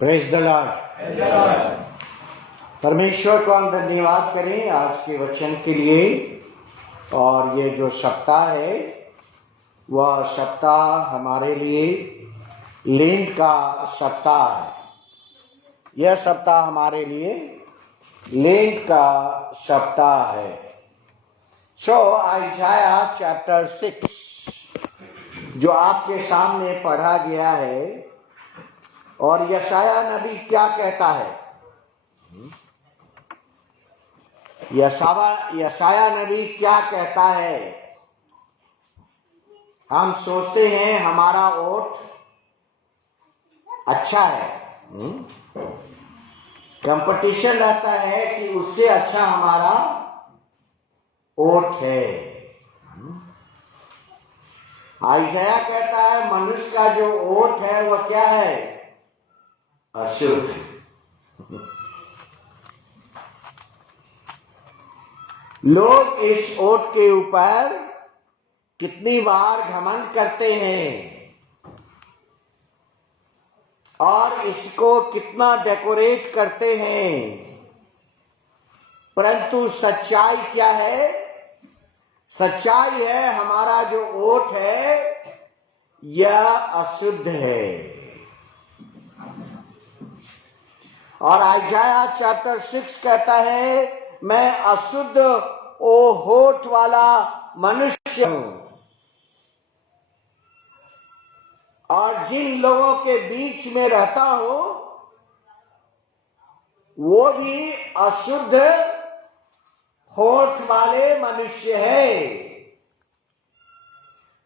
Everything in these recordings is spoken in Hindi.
Praise the Lord. परमेश्वर को हम धन्यवाद करें आज के वचन के लिए। और ये जो सप्ताह है वह सप्ताह हमारे लिए लेंट का सप्ताह है। यह सप्ताह हमारे लिए लेंट का सप्ताह है। आइजाया चैप्टर 6 जो आपके सामने पढ़ा गया है, और यशाया नबी क्या कहता है? यशाया नबी क्या कहता है? हम सोचते हैं हमारा वोट अच्छा है, कंपटीशन रहता है कि उससे अच्छा हमारा वोट है। आइजाया कहता है मनुष्य का जो वोट है वह क्या है? अशुद्ध। लोग इस वोट के ऊपर कितनी बार घमंड करते हैं और इसको कितना डेकोरेट करते हैं, परंतु सच्चाई क्या है? सच्चाई है हमारा जो वोट है यह अशुद्ध है। और आइजाया चैप्टर 6 कहता है मैं अशुद्ध होठ वाला मनुष्य हूं, और जिन लोगों के बीच में रहता हूं वो भी अशुद्ध होठ वाले मनुष्य है।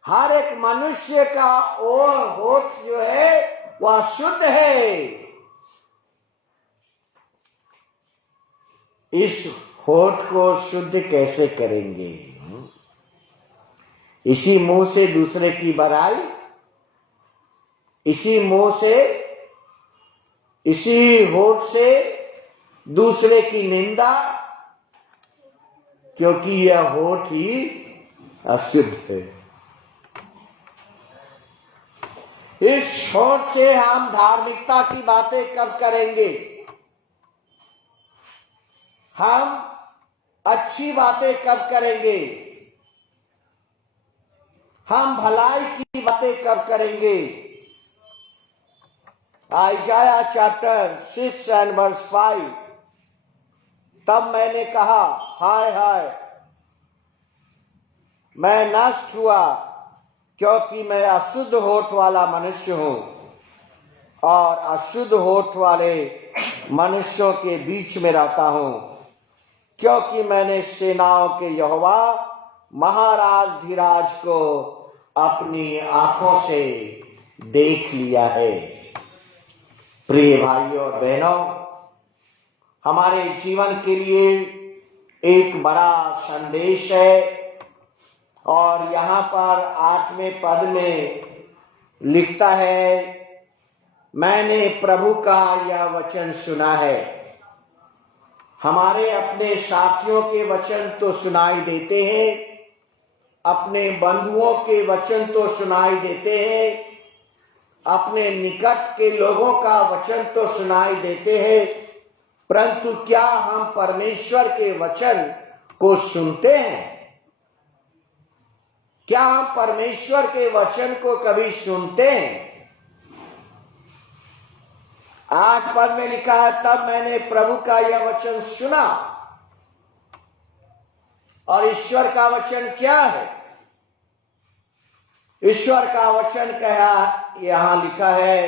हर एक मनुष्य का वो होठ जो है वह शुद्ध है। इस होठ को शुद्ध कैसे करेंगे? इसी मुंह से दूसरे की बड़ाई, इसी मुंह से, इसी होठ से दूसरे की निंदा, क्योंकि यह होठ ही अशुद्ध है। इस होठ से हम धार्मिकता की बातें कब करेंगे? हम अच्छी बातें कब करेंगे? हम भलाई की बातें कब करेंगे? आइजाया चैप्टर 6 एंड वर्स 5, तब मैंने कहा हाय हाय मैं नष्ट हुआ, क्योंकि मैं अशुद्ध होठ वाला मनुष्य हूं और अशुद्ध होठ वाले मनुष्यों के बीच में रहता हूं, क्योंकि मैंने सेनाओं के यहोवा महाराज धीराज को अपनी आंखों से देख लिया है। प्रिय भाइयों और बहनों, हमारे जीवन के लिए एक बड़ा संदेश है। और यहां पर 8वें पद में लिखता है मैंने प्रभु का यह वचन सुना है। हमारे अपने साथियों के वचन तो सुनाई देते हैं, अपने बंधुओं के वचन तो सुनाई देते हैं, अपने निकट के लोगों का वचन तो सुनाई देते हैं, परंतु क्या हम परमेश्वर के वचन को सुनते हैं? क्या हम परमेश्वर के वचन को कभी सुनते हैं? 8 पद में लिखा है तब मैंने प्रभु का यह वचन सुना। और ईश्वर का वचन क्या है? ईश्वर का वचन कहा यहां लिखा है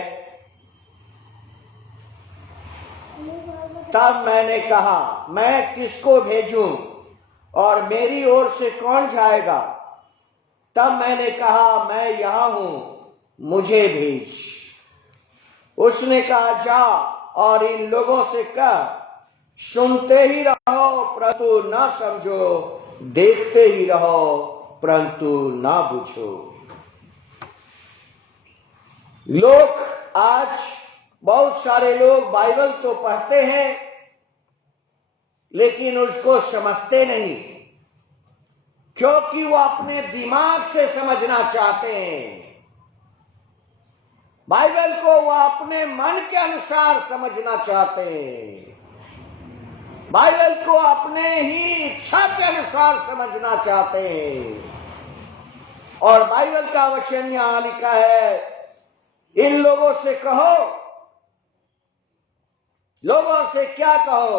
तब मैंने कहा मैं किसको भेजूं और मेरी ओर से कौन जाएगा? तब मैंने कहा मैं यहां हूं, मुझे भेज। उसने कहा जा और इन लोगों से कह सुनते ही रहो परंतु न समझो, देखते ही रहो परंतु न बुझो। लोग आज बहुत सारे लोग बाइबल तो पढ़ते हैं लेकिन उसको समझते नहीं, क्योंकि वो अपने दिमाग से समझना चाहते हैं। बाइबल को वह अपने मन के अनुसार समझना चाहते हैं, बाइबल को अपने ही इच्छा के अनुसार समझना चाहते हैं। और बाइबल का वचन यहां लिखा है, इन लोगों से कहो, लोगों से क्या कहो,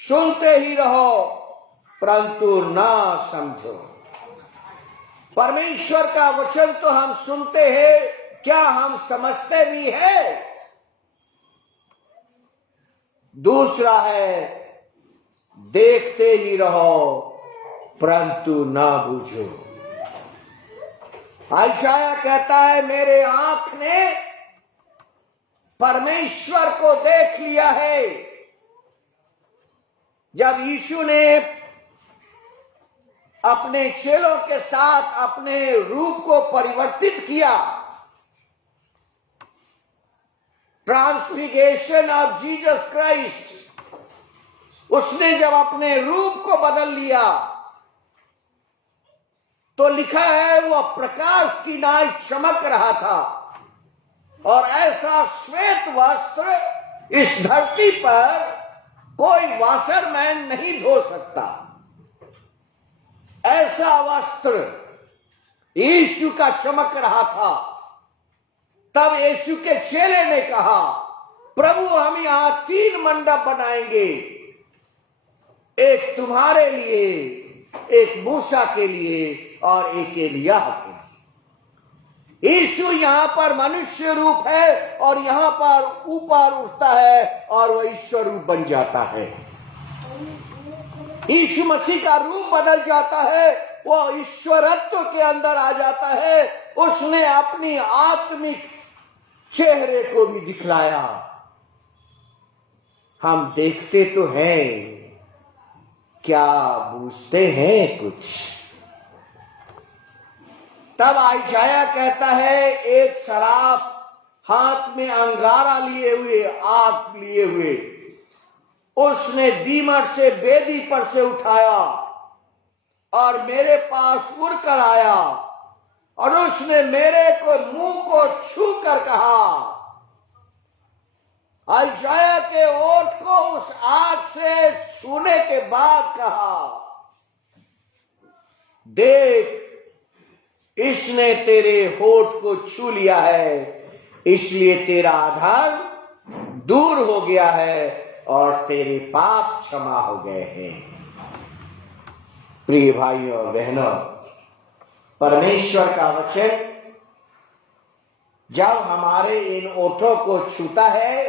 सुनते ही रहो परंतु ना समझो। परमेश्वर का वचन तो हम सुनते हैं, क्या हम समझते भी हैं? दूसरा है, देखते ही रहो परंतु ना बूझो। आयशाया कहता है, मेरे आंख ने परमेश्वर को देख लिया है। जब यीशु ने अपने चेलों के साथ अपने रूप को परिवर्तित किया, ट्रांसफिगरेशन ऑफ जीसस क्राइस्ट, उसने जब अपने रूप को बदल लिया तो लिखा है वह प्रकाश की नाई चमक रहा था और ऐसा श्वेत वस्त्र इस धरती पर कोई वाशरमैन नहीं धो सकता। ऐसा वस्त्र यीशु का चमक रहा था। तब यीशु के चेले ने कहा, प्रभु हम यहां 3 मंडप बनाएंगे, एक तुम्हारे लिए, एक मूसा के लिए और एक एलिय्याह के लिए। यीशु यहां पर मनुष्य रूप है और यहां पर ऊपर उठता है और वह ईश्वर रूप बन जाता है। यीशु मसीह का रूप बदल जाता है, वह ईश्वरत्व के अंदर आ जाता है। उसने अपनी आत्मिक चेहरे को भी दिखलाया। हम देखते तो हैं, क्या बूझते हैं कुछ? तब आयशाया कहता है, एक सराफ हाथ में अंगारा लिए हुए, आग लिए हुए, उसने दीमर से बेदी पर से उठाया और मेरे पास उड़कर आया और उसने मेरे को मुंह को छू कर कहा, आयशाया के ओठ को उस आग से छूने के बाद कहा, देख इसने तेरे होठ को छू लिया है, इसलिए तेरा आधार दूर हो गया है और तेरे पाप क्षमा हो गए हैं। प्रिय भाइयों और बहनों, परमेश्वर का वचन जब हमारे इन ओठों को छूता है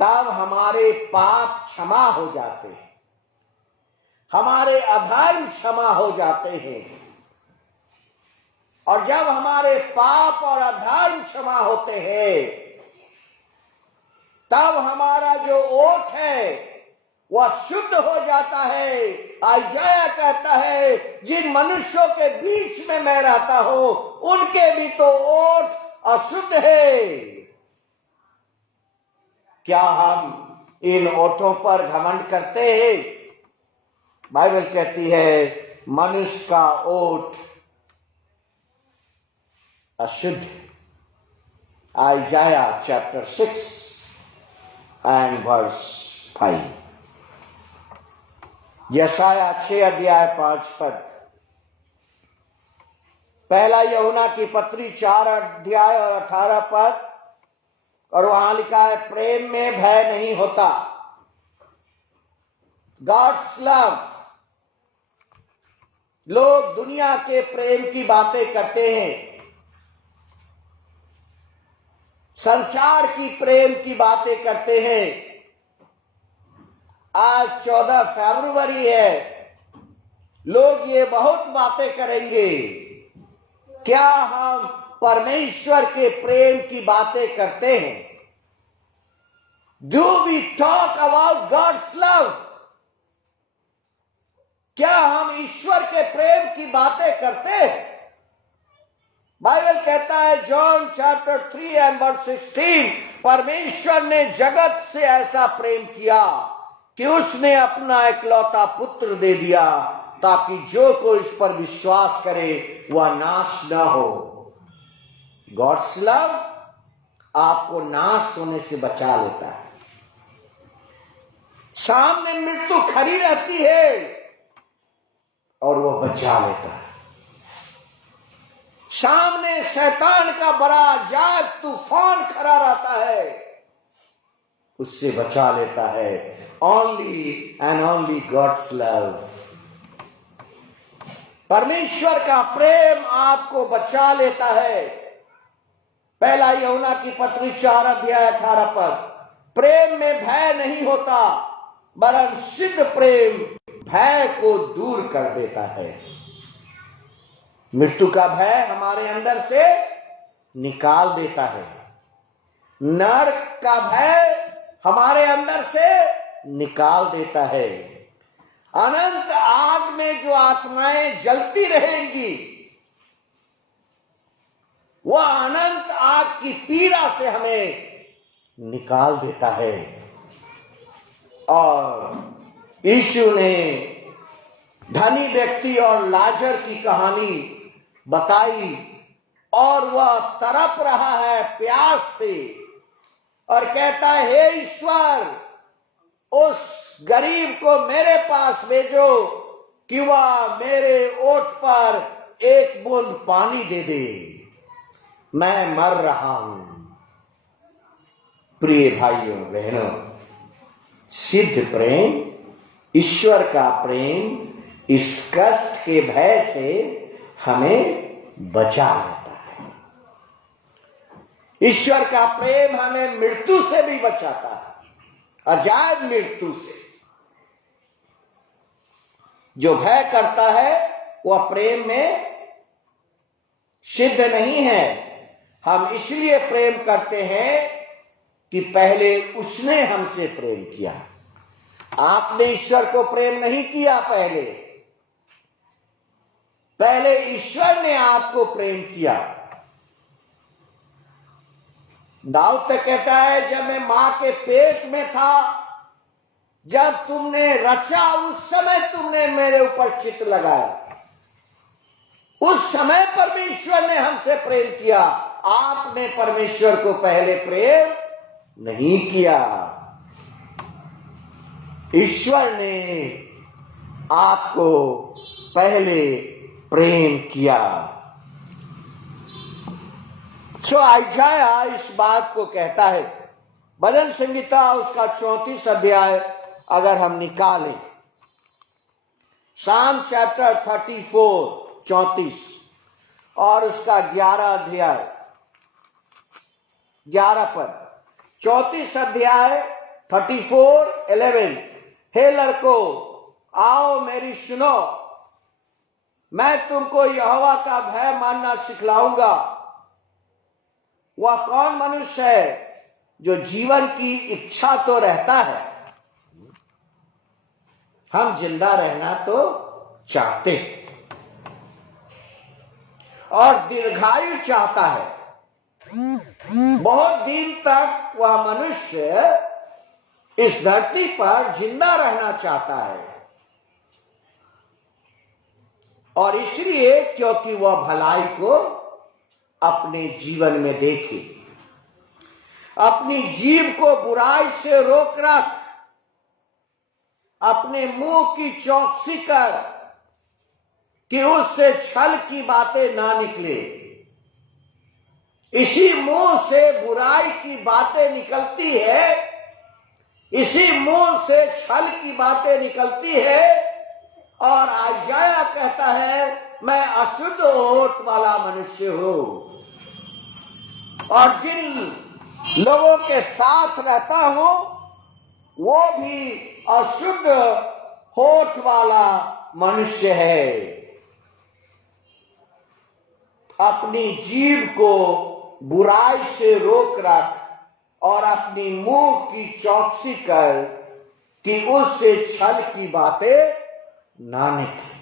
तब हमारे पाप क्षमा हो जाते हैं, हमारे अधर्म क्षमा हो जाते हैं। और जब हमारे पाप और अधर्म क्षमा होते हैं तब हमारा जो ओठ है वह शुद्ध हो जाता है। आयशाया कहता है, जिन मनुष्यों के बीच में मैं रहता हूं उनके भी तो ओठ अशुद्ध है। क्या हम इन ओठों पर घमंड करते हैं? बाइबल कहती है, मनुष्य का ओठ अशुद्ध। आयशाया चैप्टर 6 एंड वर्स 5। यशाया 6 अध्याय 5 पद। पहला यूहन्ना की पत्री 4 अध्याय और 18 पद। और वहां लिखा है, प्रेम में भय नहीं होता। God's love. लोग दुनिया के प्रेम की बातें करते हैं, संसार की प्रेम की बातें करते हैं। आज 14 फरवरी है, लोग ये बहुत बातें करेंगे। क्या हम परमेश्वर के प्रेम की बातें करते हैं? Do we talk about God's love? क्या हम ईश्वर के प्रेम की बातें करते हैं? बाइबल कहता है, जॉन चैप्टर 3 एंड वर्स 16, परमेश्वर ने जगत से ऐसा प्रेम किया कि उसने अपना इकलौता पुत्र दे दिया ताकि जो कोई इस पर विश्वास करे वह नाश न हो गॉड्स लव आपको नाश होने से बचा लेता है। सामने मृत्यु खड़ी रहती है और वह बचा लेता है। सामने शैतान का बड़ा जाग तूफान खड़ा रहता है, उससे बचा लेता है। Only and only God's love, परमेश्वर का प्रेम आपको बचा लेता है। पहला यूहन्ना की पत्री 4:18 पर, प्रेम में भय नहीं होता वरन सिद्ध प्रेम भय को दूर कर देता है। मृत्यु का भय हमारे अंदर से निकाल देता है। नरक का भय हमारे अंदर से निकाल देता है। अनंत आग में जो आत्माएं जलती रहेंगी, वह अनंत आग की पीड़ा से हमें निकाल देता है। और यीशु ने धनी व्यक्ति और लाजर की कहानी बताई, और वह तड़प रहा है प्यास से और कहता है, हे ईश्वर, उस गरीब को मेरे पास भेजो कि वह मेरे ओठ पर एक बूंद पानी दे दे, मैं मर रहा हूं। प्रिय भाइयों बहनों, सिद्ध प्रेम, ईश्वर का प्रेम इस कष्ट के भय से हमें बचा लेता है। ईश्वर का प्रेम हमें मृत्यु से भी बचाता है, अजायब मृत्यु से। जो भय करता है वह प्रेम में सिद्ध नहीं है। हम इसलिए प्रेम करते हैं कि पहले उसने हमसे प्रेम किया। आपने ईश्वर को प्रेम नहीं किया, पहले ईश्वर ने आपको प्रेम किया। दाऊद तो कहता है, जब मैं मां के पेट में था, जब तुमने रचा, उस समय तुमने मेरे ऊपर चित्त लगाया। उस समय परमेश्वर ने हमसे प्रेम किया। आपने परमेश्वर को पहले प्रेम नहीं किया। ईश्वर ने आपको पहले प्रेम किया। सो आइजाया इस बात को कहता है। भजन संहिता उसका 34 अध्याय अगर हम निकालें, साम चैप्टर 34 34 और उसका 11 अध्याय 11 पर, 34 अध्याय 34:11, हे लड़को आओ मेरी सुनो, मैं तुमको यहोवा का भय मानना सिखलाऊंगा। वह कौन मनुष्य है जो जीवन की इच्छा तो रहता है, हम जिंदा रहना तो चाहते और दीर्घायु चाहता है। बहुत दिन तक वह मनुष्य इस धरती पर जिंदा रहना चाहता है, और इसलिए क्योंकि वह भलाई को अपने जीवन में देखे, अपनी जीभ को बुराई से रोक रख, अपने मुंह की चौकसी कर कि उससे छल की बातें ना निकले। इसी मुंह से बुराई की बातें निकलती है, इसी मुंह से छल की बातें निकलती है। और आइजाया कहता है, मैं अशुद्ध होठ वाला मनुष्य हूं, और जिन लोगों के साथ रहता हूं वो भी अशुद्ध होठ वाला मनुष्य है। अपनी जीभ को बुराई से रोक रख और अपनी मुंह की चौकसी कर कि उससे छल की बातें ना निकले।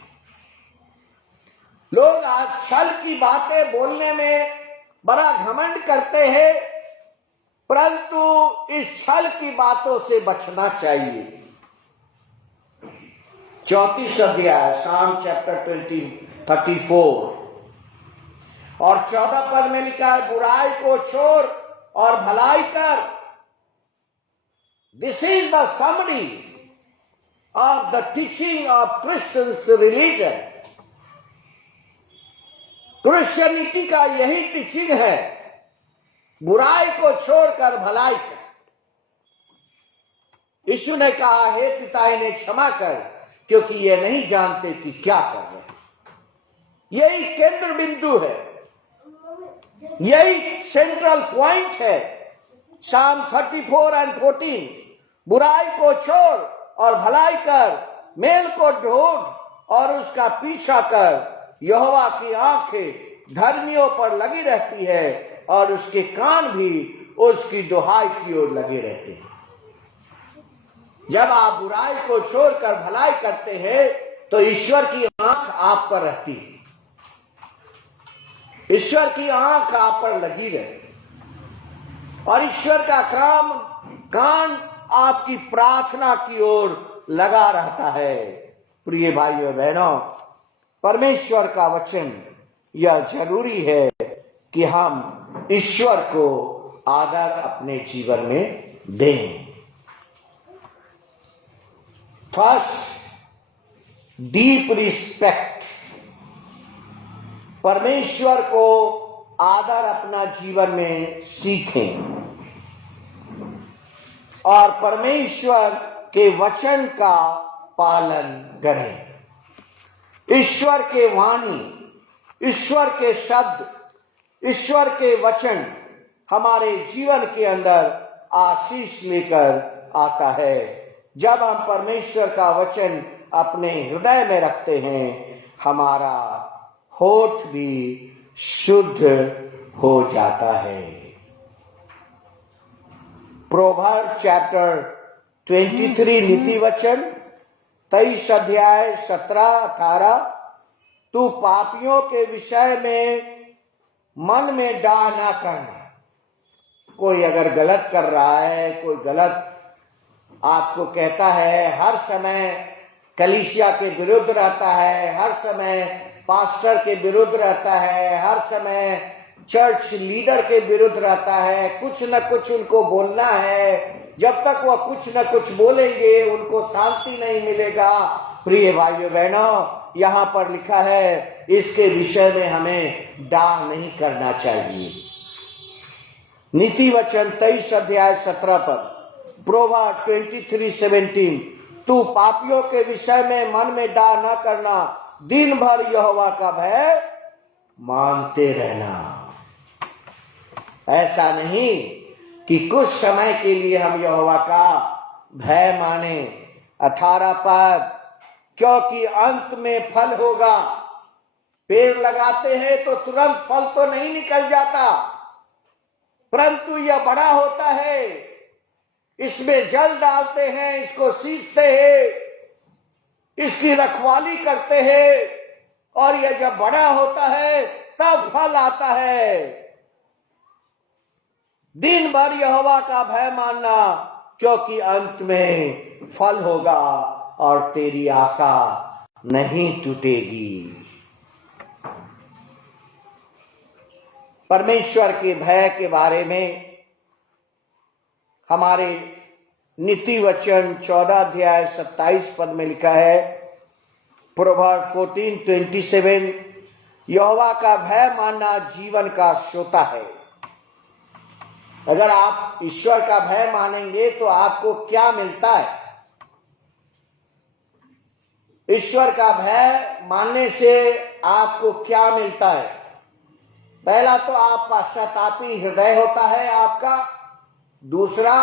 लोग आज छल की बातें बोलने में बड़ा घमंड करते हैं, परंतु इस छल की बातों से बचना चाहिए। 34 अध्याय साम चैप्टर 34, और 14 पद में लिखा है बुराई को छोड़ और भलाई कर। This is the summary of the teaching of Christians religion. Christianity का यही टीचिंग है, बुराई को छोड़कर भलाई कर। यीशु ने कहा, हे पिता इन्हें क्षमा कर, क्योंकि ये नहीं जानते कि क्या कर रहे हैं। यही केंद्र बिंदु है, यही सेंट्रल पॉइंट है। Psalm 34 and 14, बुराई को छोड़ और भलाई कर, मेल को ढूंढ और उसका पीछा कर। यहोवा की आंखें धर्मियों पर लगी रहती है और उसके कान भी उसकी दुहाई की ओर लगे रहते हैं। जब आप बुराई को छोड़कर भलाई करते हैं तो ईश्वर की आंख आप पर रहती है, ईश्वर की आंख आप पर लगी रहती है और ईश्वर का कान आपकी प्रार्थना की ओर लगा रहता है। प्रिय भाइयों बहनों, परमेश्वर का वचन यह जरूरी है कि हम ईश्वर को आदर अपने जीवन में दें। First, deep respect. परमेश्वर को आदर अपना जीवन में सीखें और परमेश्वर के वचन का पालन करें। ईश्वर के वाणी, ईश्वर के शब्द, ईश्वर के वचन हमारे जीवन के अंदर आशीष लेकर आता है। जब हम परमेश्वर का वचन अपने हृदय में रखते हैं, हमारा होठ भी शुद्ध हो जाता है। प्रोवर्ब चैप्टर 23 नीति वचन 23 अध्याय 17-18, तू पापियों के विषय में मन में डाह ना करना। कोई अगर गलत कर रहा है, कोई गलत आपको कहता है, हर समय कलीसिया के विरुद्ध रहता है, हर समय पास्टर के विरुद्ध रहता है, हर समय चर्च लीडर के विरुद्ध रहता है, कुछ न कुछ उनको बोलना है। जब तक वह कुछ न कुछ बोलेंगे उनको शांति नहीं मिलेगा। प्रिय भाइयों बहनों, यहाँ पर लिखा है इसके विषय में हमें डाह नहीं करना चाहिए। नीति वचन 23 अध्याय 17 पद, प्रोवर्ब 23:17, तू पापियों के विषय में मन में डाह न करना, दिन भर यहोवा का भय मानते रहना। ऐसा नहीं कि कुछ समय के लिए हम यहोवा का भय माने। 18 पद, क्योंकि अंत में फल होगा। पेड़ लगाते हैं तो तुरंत फल तो नहीं निकल जाता, परंतु यह बड़ा होता है। इसमें जल डालते हैं, इसको सींचते हैं, इसकी रखवाली करते हैं और यह जब बड़ा होता है तब फल आता है। दिन भर यहोवा का भय मानना, क्योंकि अंत में फल होगा और तेरी आशा नहीं टूटेगी। परमेश्वर के भय के बारे में हमारे नीति वचन 14 अध्याय 27 पद में लिखा है, प्रोवर्ब 14:27, यहोवा का भय मानना जीवन का सोता है। अगर आप ईश्वर का भय मानेंगे तो आपको क्या मिलता है? ईश्वर का भय मानने से आपको क्या मिलता है? पहला तो आप पश्चातापी हृदय होता है आपका। दूसरा,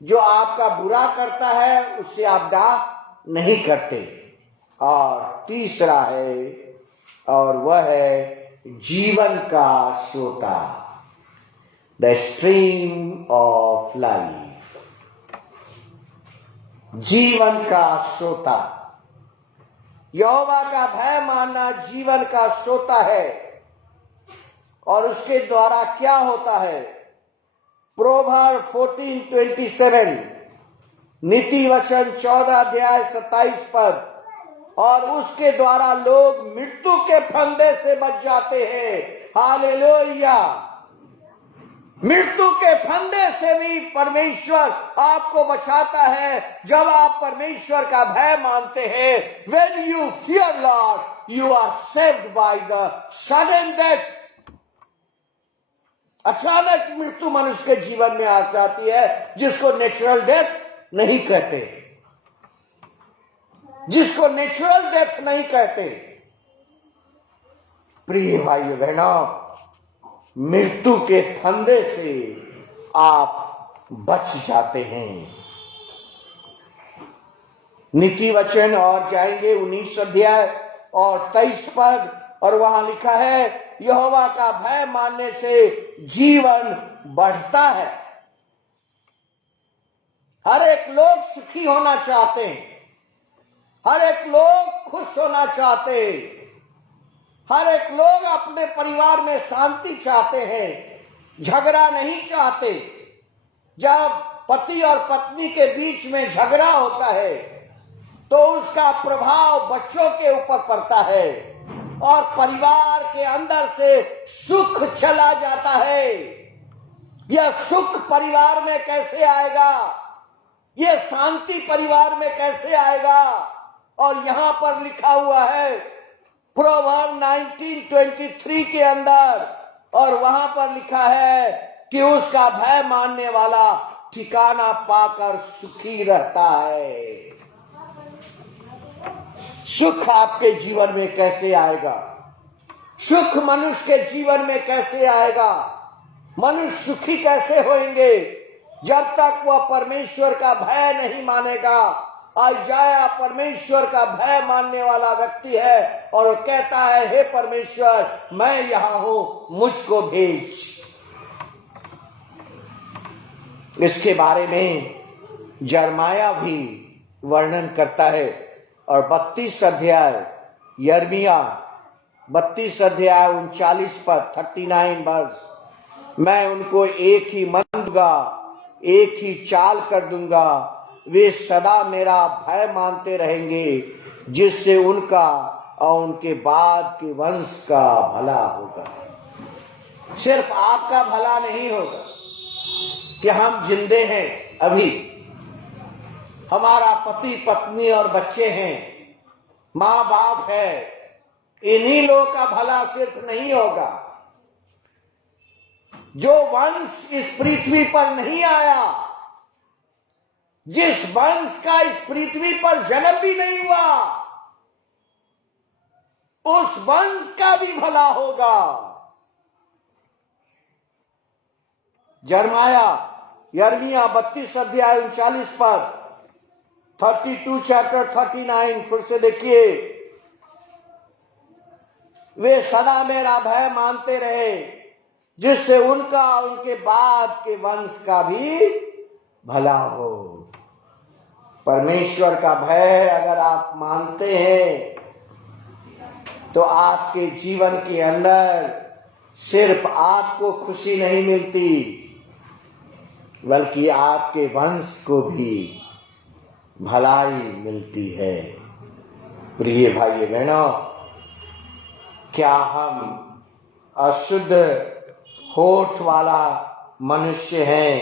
जो आपका बुरा करता है उससे आप डाह नहीं करते। और तीसरा है, और वह है जीवन का सोता, द स्ट्रीम ऑफ लाइफ। जीवन का सोता, यहोवा का भय मानना जीवन का सोता है। और उसके द्वारा क्या होता है? प्रोवर्ब 14:27, नीति वचन 14 अध्याय 27 पद, और उसके द्वारा लोग मृत्यु के फंदे से बच जाते हैं, हालेलुया। मृत्यु के फंदे से भी परमेश्वर आपको बचाता है जब आप परमेश्वर का भय मानते हैं। When you fear Lord, you are saved by the sudden death. अचानक मृत्यु मनुष्य के जीवन में आ जाती है, जिसको नेचुरल डेथ नहीं कहते, जिसको नेचुरल डेथ नहीं कहते। प्रिय भाइयों बहनों, मृत्यु के फंदे से आप बच जाते हैं। नीति वचन और जाएंगे 19 अध्याय और 23 पद, और वहां लिखा है, यहोवा का भय मानने से जीवन बढ़ता है। हर एक लोग सुखी होना चाहते हैं, हर एक लोग खुश होना चाहते हैं, हर एक लोग अपने परिवार में शांति चाहते हैं, झगड़ा नहीं चाहते। जब पति और पत्नी के बीच में झगड़ा होता है तो उसका प्रभाव बच्चों के ऊपर पड़ता है और परिवार के अंदर से सुख चला जाता है। यह सुख परिवार में कैसे आएगा, यह शांति परिवार में कैसे आएगा? और यहां पर लिखा हुआ है प्रोवर्ब 19:23 के अंदर, और वहां पर लिखा है कि उसका भय मानने वाला ठिकाना पाकर सुखी रहता है। सुख आपके जीवन में कैसे आएगा? सुख मनुष्य के जीवन में कैसे आएगा? मनुष्य सुखी कैसे होंगे जब तक वह परमेश्वर का भय नहीं मानेगा। यशायाह परमेश्वर का भय मानने वाला व्यक्ति है और वो कहता है, हे परमेश्वर, मैं यहां हूं, मुझको भेज। इसके बारे में यिर्मयाह भी वर्णन करता है, और 32 अध्याय यिर्मयाह 32 अध्याय 39 पद 39 वर्ष, मैं उनको एक ही मन दूंगा, एक ही चाल कर दूंगा, वे सदा मेरा भय मानते रहेंगे, जिससे उनका और उनके बाद के वंश का भला होगा। सिर्फ आपका भला नहीं होगा कि हम जिंदे हैं, अभी हमारा पति पत्नी और बच्चे हैं, माँ बाप है, इन्हीं लोगों का भला सिर्फ नहीं होगा। जो वंश इस पृथ्वी पर नहीं आया, जिस वंश का इस पृथ्वी पर जन्म भी नहीं हुआ, उस वंश का भी भला होगा। यिर्मयाह 32 अध्याय 39 पद 32 चैप्टर 39 फिर से देखिए, वे सदा मेरा भय मानते रहे, जिससे उनका उनके बाद के वंश का भी भला हो। परमेश्वर का भय अगर आप मानते हैं तो आपके जीवन के अंदर सिर्फ आपको खुशी नहीं मिलती, बल्कि आपके वंश को भी भलाई मिलती है। प्रिय भाई बहनों, क्या हम अशुद्ध होठ वाला मनुष्य हैं?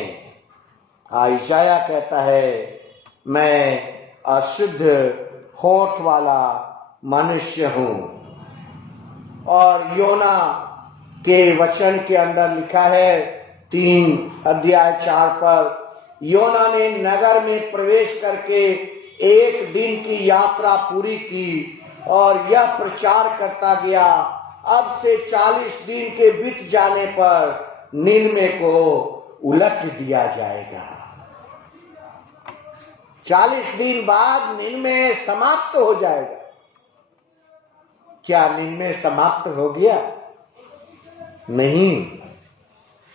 यशायाह कहता है, मैं अशुद्ध होठ वाला मनुष्य हूं। और योना के वचन के अंदर लिखा है 3 अध्याय 4 पर, योना ने नगर में प्रवेश करके 1 दिन की यात्रा पूरी की और यह प्रचार करता गया, अब से 40 दिन के बीत जाने पर निनवे को उलट दिया जाएगा। 40 दिन बाद निनवे समाप्त हो जाएगा। क्या निनवे समाप्त हो गया? नहीं।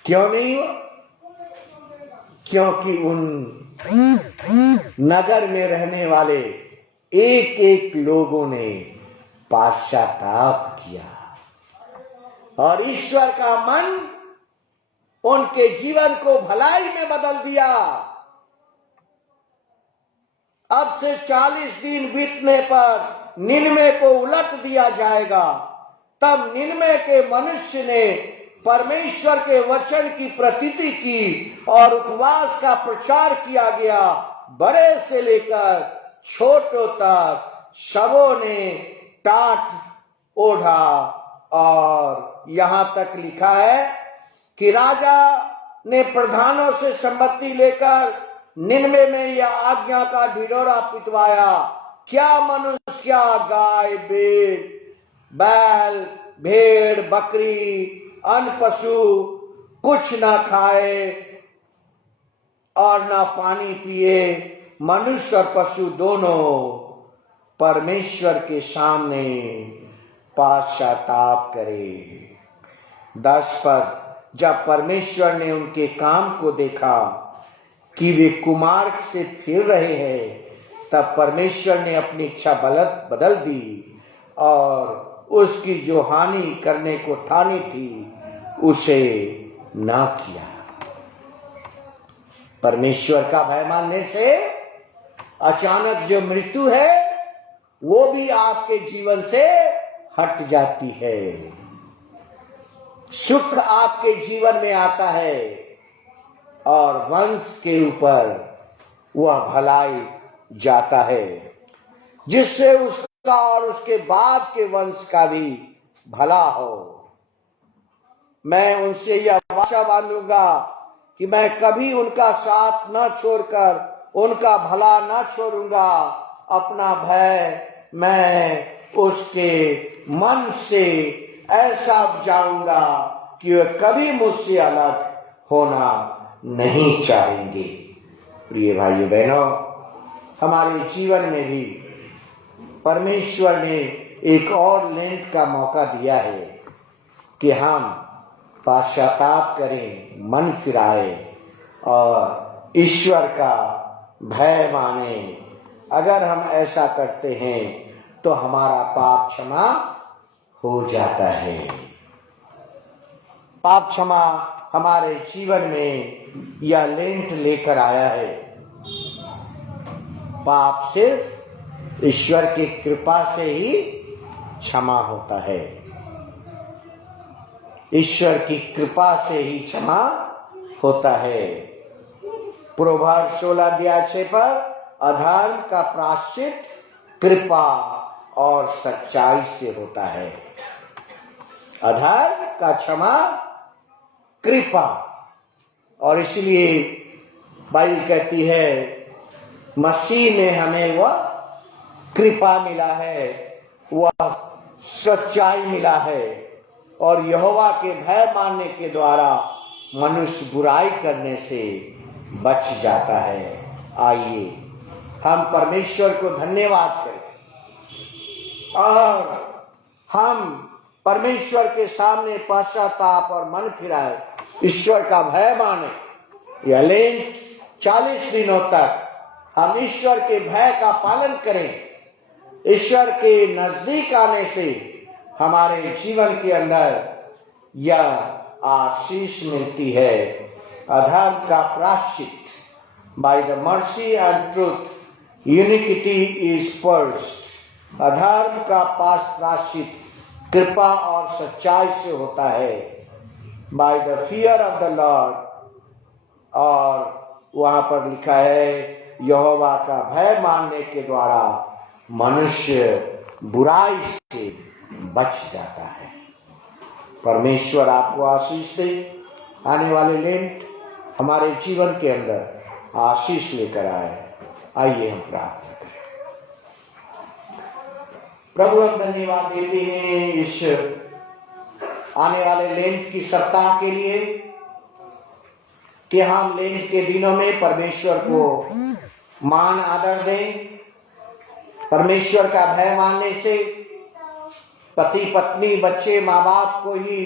क्यों नहीं हुआ? क्योंकि उन नगर में रहने वाले एक एक लोगों ने पश्चाताप किया और ईश्वर का मन उनके जीवन को भलाई में बदल दिया। अब से 40 दिन बीतने पर निनवे को उलट दिया जाएगा, तब निन्वे के मनुष्य ने परमेश्वर के वचन की प्रतीति की और उपवास का प्रचार किया गया। बड़े से लेकर छोटों तक सबों ने टाट ओढ़ा। और यहां तक लिखा है कि राजा ने प्रधानों से सम्मति लेकर निन्वे में यह आज्ञा का ढिढोरा पिटवाया, क्या मनुष्य, क्या गाय, बैल, भेड़, बकरी, अन्य पशु कुछ न खाए और न पानी पिए। मनुष्य और पशु दोनों परमेश्वर के सामने पश्चाताप करे। 10 पद, जब परमेश्वर ने उनके काम को देखा कि वे कुमार्ग से फिर रहे हैं, तब परमेश्वर ने अपनी इच्छा बदल दी और उसकी जो हानि करने को ठानी थी उसे ना किया। परमेश्वर का भय मानने से अचानक जो मृत्यु है वो भी आपके जीवन से हट जाती है। सुख आपके जीवन में आता है और वंश के ऊपर वह भलाई जाता है, जिससे उसका और उसके बाद के वंश का भी भला हो। मैं उनसे यह वाचा बांधूंगा कि मैं कभी उनका साथ न छोड़कर उनका भला न छोड़ूंगा। अपना भय मैं उसके मन से ऐसा उपजाऊंगा कि वे कभी मुझसे अलग होना नहीं चाहेंगे। प्रिय भाइयों बहनों, हमारे जीवन में भी परमेश्वर ने एक और लेंट का मौका दिया है कि हम पश्चाताप करें, मन फिराए और ईश्वर का भय माने। अगर हम ऐसा करते हैं तो हमारा पाप क्षमा हो जाता है। पाप क्षमा हमारे जीवन में यह लेंट लेकर आया है। पाप सिर्फ ईश्वर की कृपा से ही क्षमा होता है। ईश्वर की कृपा से ही क्षमा होता है। प्रोवर्ब्स 16:6 पर अधर्म का प्रायश्चित कृपा और सच्चाई से होता है। अधर्म का क्षमा कृपा। और इसलिए बाइबल कहती है मसीह में हमें वह कृपा मिला है, वह सच्चाई मिला है और यहोवा के भय मानने के द्वारा मनुष्य बुराई करने से बच जाता है। आइए हम परमेश्वर को धन्यवाद करें और हम परमेश्वर के सामने पश्चाताप और मन फिराए, ईश्वर का भय माने। यह लेंट 40 दिनों तक हम ईश्वर के भय का पालन करें। ईश्वर के नजदीक आने से हमारे जीवन के अंदर यह आशीष मिलती है। अधर्म का प्रायश्चित, by the mercy and truth iniquity is purged. अधर्म का प्रायश्चित कृपा और सच्चाई से होता है, by the fear of the lord. और वहां पर लिखा है यहोवा का भय मानने के द्वारा मनुष्य बुराई से बच जाता है। परमेश्वर आपको आशीष दे। आने वाले लेंट हमारे जीवन के अंदर आशीष लेकर आए। आइए हम प्रार्थना करें। प्रभु हम धन्यवाद देते हैं इस आने वाले लेंट की सप्ताह के लिए कि हम लेंट के दिनों में परमेश्वर को मान आदर दें। परमेश्वर का भय मानने से पति पत्नी बच्चे माँ बाप को ही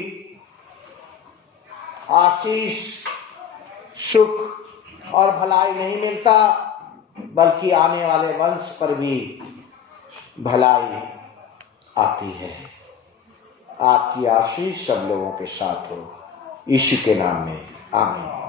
आशीष सुख और भलाई नहीं मिलता, बल्कि आने वाले वंश पर भी भलाई आती है। आपकी आशीष सब लोगों के साथ हो, यीशु के नाम में आमीन।